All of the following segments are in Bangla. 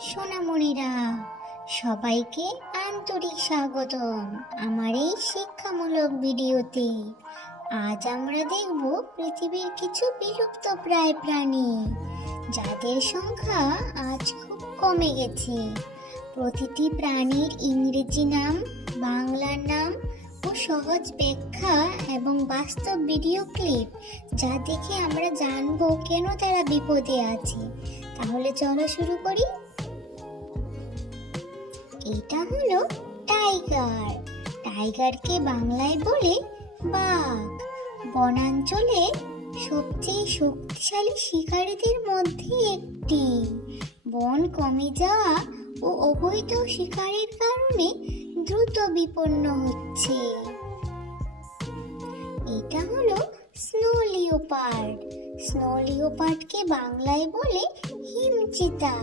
সোনামণিরা, সবাইকে আন্তরিক স্বাগতম আমার এই শিক্ষামূলক ভিডিওতে। আজ আমরা দেখব পৃথিবীর কিছু বিলুপ্তপ্রায় প্রাণী যাদের সংখ্যা আজ খুব কমে গেছে। প্রতিটি প্রাণীর ইংরেজি নাম, বাংলা নাম ও সহজ ব্যাখ্যা এবং বাস্তব ভিডিও ক্লিপ যা দেখে আমরা জানবো কেন তারা বিপদে আছে। তাহলে চলো শুরু করি। এটা হলো টাইগার। টাইগারকে বাংলায় বলে বাঘ। বনাঞ্চলে সবচেয়ে শক্তিশালী শিকারীদের মধ্যে একটি। বন কমে যাওয়া ও অবৈধ শিকারের কারণে দ্রুত বিপন্ন হচ্ছে। এটা হলো স্নো লিওপার্ড। স্নো লিওপার্ডকে বাংলায় বলে হিমচিতা।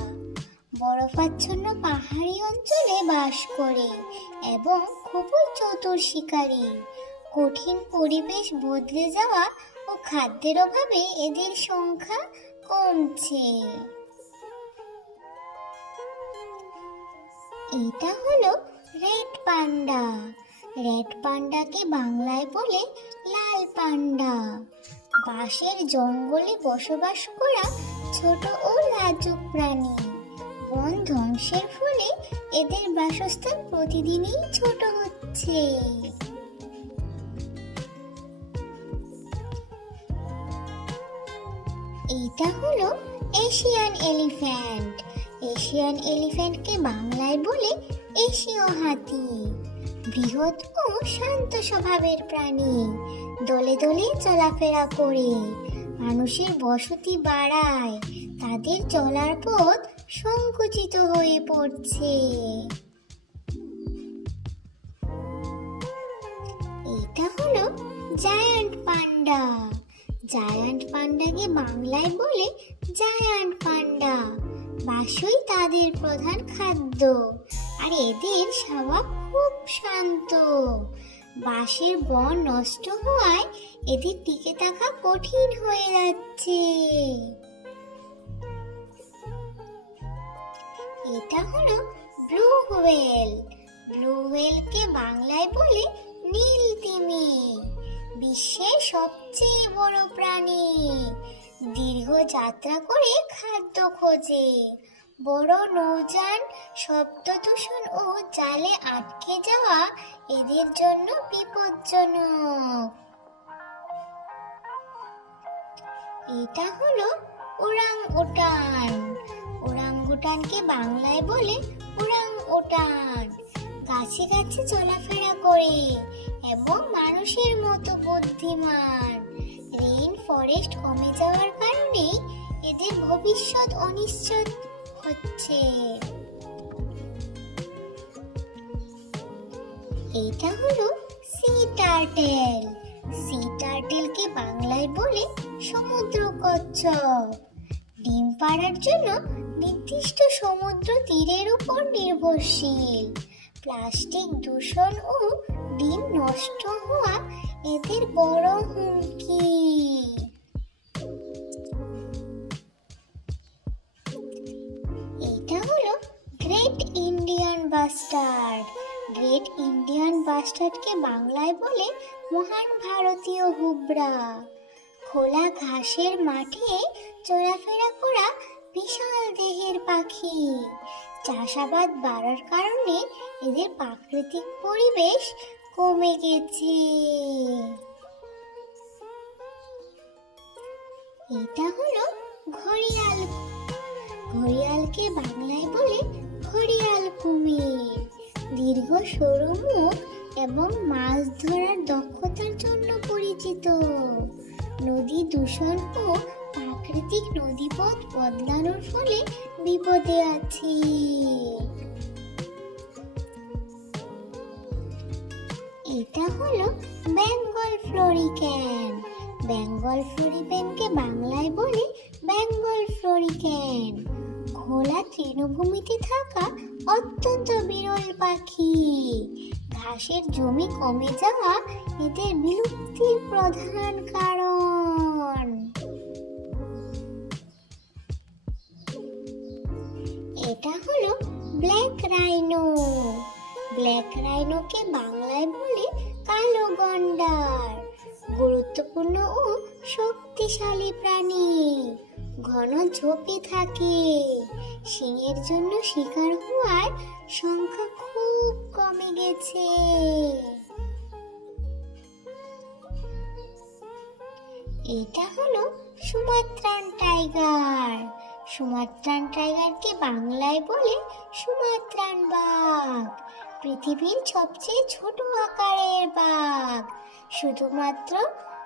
বরফাচ্ছন্ন পাহাড়ি অঞ্চলে বাস করে এবং খুবই চতুর শিকারী। কঠিন পরিবেশ বদলে যাওয়া ও খাদ্যের অভাবে এদের সংখ্যা কমছে। এটা হলো রেড পান্ডা। রেড পান্ডাকে বাংলায় বলে লাল পান্ডা। বাঁশের জঙ্গলে বসবাস করা ছোট ও লাজুক প্রাণী। বন ধ্বংসের ফলে এদের বাসস্থান প্রতিদিনই ছোট হচ্ছে। এটা হলো এশিয়ান এলিফ্যান্ট। এশিয়ান এলিফ্যান্টকে বাংলায় বলে এশীয় হাতি। বৃহৎ ও শান্ত স্বভাবের প্রাণী। দলে দলে চলাফেরা করে মানুষের বসতি বাড়ায়। তাদের চলার পথ সংকুচিত হয়ে পড়ছে। এটা হলো জায়ান্ট পান্ডা। জায়ান্ট পান্ডাকে বাংলায় বলে জায়ান্ট পান্ডা। বাসই তাদের প্রধান খাদ্য আর এদের স্বভাব খুব শান্ত। বাঁশের বন নষ্ট হওয়ায় এদের টিকে থাকা কঠিন হয়ে যাচ্ছে। এটা হলো ব্লু হোয়েল। ব্লু হোয়েলকে বাংলায় বলে নীল তিমি। বিশ্বের সবচেয়ে বড় প্রাণী। দীর্ঘ যাত্রা করে খাদ্য খোঁজে। বড় নৌযান, শব্দ দূষণ ও জালে আটকে যাওয়া এদের জন্য বিপজ্জনক। এটা হলো ওরাং ওটান। ওরাংউটানকে বাংলায় বলে ওরাং ওটান। গাছে গাছে চলাফেরা করে এবং মানুষের মতো বুদ্ধিমান। রেইন ফরেস্ট কমে যাওয়ার কারণে এদের ভবিষ্যৎ অনিশ্চিত হচ্ছে। এটা হলো সি টার্টেল। সি টার্টেলকে বাংলায় বলে সমুদ্র কচ্ছপ। ডিম পাড়ার জন্য নির্দিষ্ট সমুদ্র তীরের উপর নির্ভরশীল। প্লাস্টিক দূষণ ও ডিম নষ্ট হওয়া এদের বড় হুমকি। এটা হলো great Indian bustard. Great Indian বাস্টার্ডকে বাংলায় বলে মহান ভারতীয় হুবরা। খোলা ঘাসের মাঠে চলাফেরা করা বিশাল দেহের পাখি। চাষাবাদ বাড়ার কারণে এদের প্রাকৃতিক পরিবেশ কমে গেছে। এটা হলো ঘড়িয়াল। ঘড়িয়ালকে বাংলায় বলে ঘড়িয়াল কুমির। দীর্ঘ সরু মুখ এবং মাছ ধরার দক্ষতার জন্য পরিচিত। নদী দূষণ ও প্রাকৃতিক নদীপথ বদলানোর ফলে বিপদে আছে। এটা হলো বেঙ্গল ফ্লোরিক্যান। বেঙ্গল ফ্লোরিক্যানকে বাংলায় বলে বেঙ্গল ফ্লোরিক্যান। খোলা তৃণভূমিতে থাকা অত্যন্ত বিরল পাখি। ঘাসের জমি কমে যাওয়া এদের বিলুপ্তির প্রধান কারণ। এটা হলো ব্ল্যাক রাইনো। ব্ল্যাক রাইনোকে বাংলায় বলে কালো গন্ডার। গুরুত্বপূর্ণ ও শক্তিশালী প্রাণী, ঘন ঝোপে থাকে। শিংয়ের জন্য শিকার হওয়ার সংখ্যা খুব কমে গেছে। এটা হলো সুমাত্রান টাইগার। সুমাত্রান টাইগারকে বাংলায় বলে সুমাত্রান বাঘ। পৃথিবীর সবচেয়ে ছোট আকারের বাঘ, শুধুমাত্র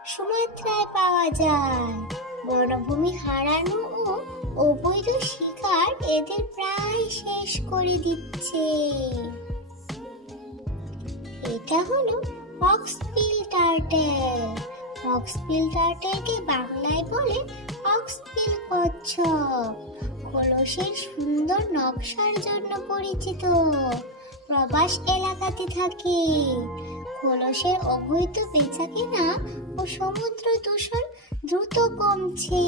সুমাত্রায় পাওয়া যায়। বনভূমি হারানো ও অবৈধ শিকার এদের প্রায় শেষ করে দিচ্ছে। এটা হলো হক্সবিল টার্টেল। হক্সবিল টার্টেলকে বাংলায় বলে হক্সবিল কচ্ছপ। খোলসের সুন্দর নকশার জন্য পরিচিত, প্রবাস এলাকাতে থাকে। খোলসের অবৈধ বেচাকেনা ও সমুদ্র দূষণ দ্রুত কমছে।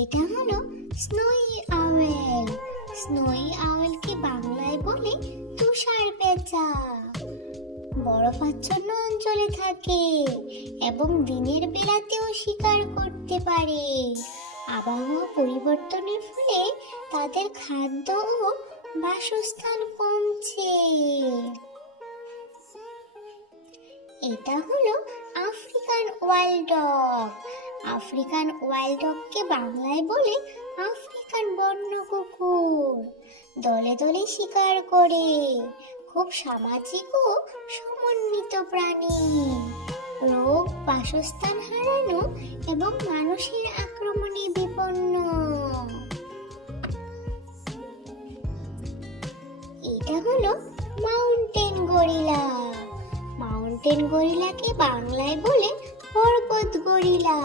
এটা হলো স্নোই আওয়েল। স্নোই আওয়েলকে বাংলায় বলে তুষার পেঁচা। বরফাচ্ছন্ন অঞ্চলে থাকে এবং দিনের বেলাতেও শিকার করতে পারে। আবহাওয়া পরিবর্তনের ফলে তাদের খাদ্য ও বাসস্থান কমছে। এটা হলো African wild dog. African wild ডগকে বাংলায় বলে আফ্রিকান বন্য কুকুর। দলে দলে শিকার করে, খুব সামাজিক ও সমন্বিত প্রাণী। রোগ, বাসস্থান হারানো এবং মানুষের আক্রমণে বিপন্ন। এটা হলো মাউন্টেন গরিলা। মাউন্টেন গরিলাকে বাংলায় বলে পর্বত গরিলা।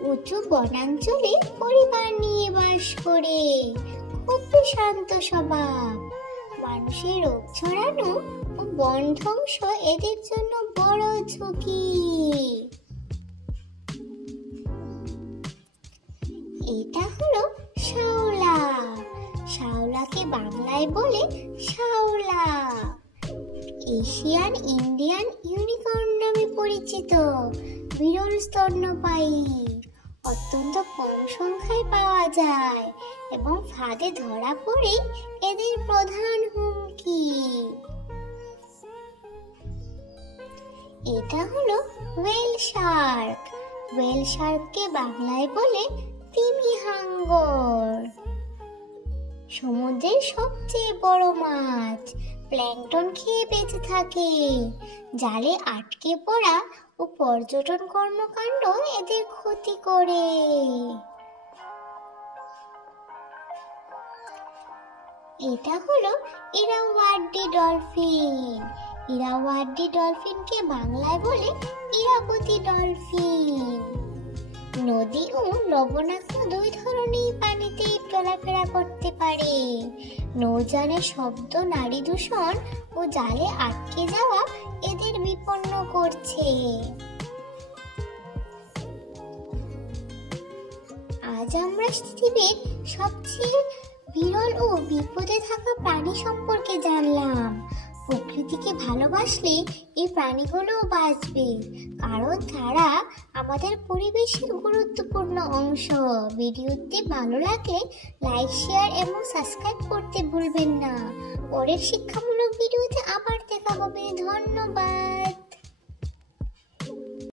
উঁচু বনাঞ্চলে পরিবার নিয়ে বাস করে, খুব শান্ত স্বভাব। মানুষের রোগ ছড়ানো ও বন ধ্বংস এদের জন্য বড় ঝুঁকি। এটা হলো শাওলা। শাওলাকে বাংলায় বলে শাওলা। এশিয়ান ইন্ডিয়ান ইউনিকর্ন নামে পরিচিত বিরল স্তন্যপায়ী। অত্যন্ত কম সংখ্যায় পাওয়া যায় এবং ফাঁদে ধরা পড়ে এদের প্রধান হুমকি। এটা হলো ওয়েল শার্ক। ওয়েল শার্ককে বাংলায় বলে তিমি হাঙ্গর। সমুদ্রের সবচেয়ে বড় মাছ, প্ল্যাঙ্কটন খেয়ে বেঁচে থাকে। জালে আটকে পড়া ও পর্যটন কর্মকাণ্ড এদের ক্ষতি করে। এটা হলো ইরাওয়াডি ডলফিন। ইরাওয়াডি ডলফিনকে বাংলায় বলে ইরাবতী ডলফিন। নদী ও লবণাক্ত দুই ধরনের পানিতে চলাফেরা করতে পারে। নৌযানের শব্দ, নারী দূষণ ও জালে আটকে যাওয়া এদের বিপন্ন করছে। আজ আমরা পৃথিবীর সবচেয়ে বিরল ও বিপদে থাকা প্রাণী সম্পর্কে জানলাম। প্রকৃতিকে ভালোবাসলে এই প্রাণীগুলোও বাঁচবে, কারণ তারা আমাদের পরিবেশের গুরুত্বপূর্ণ অংশ। ভিডিওটি ভালো লাগলে লাইক, শেয়ার এবং সাবস্ক্রাইব করতে ভুলবেন না। পরের শিক্ষামূলক ভিডিওতে আবার দেখা হবে। ধন্যবাদ।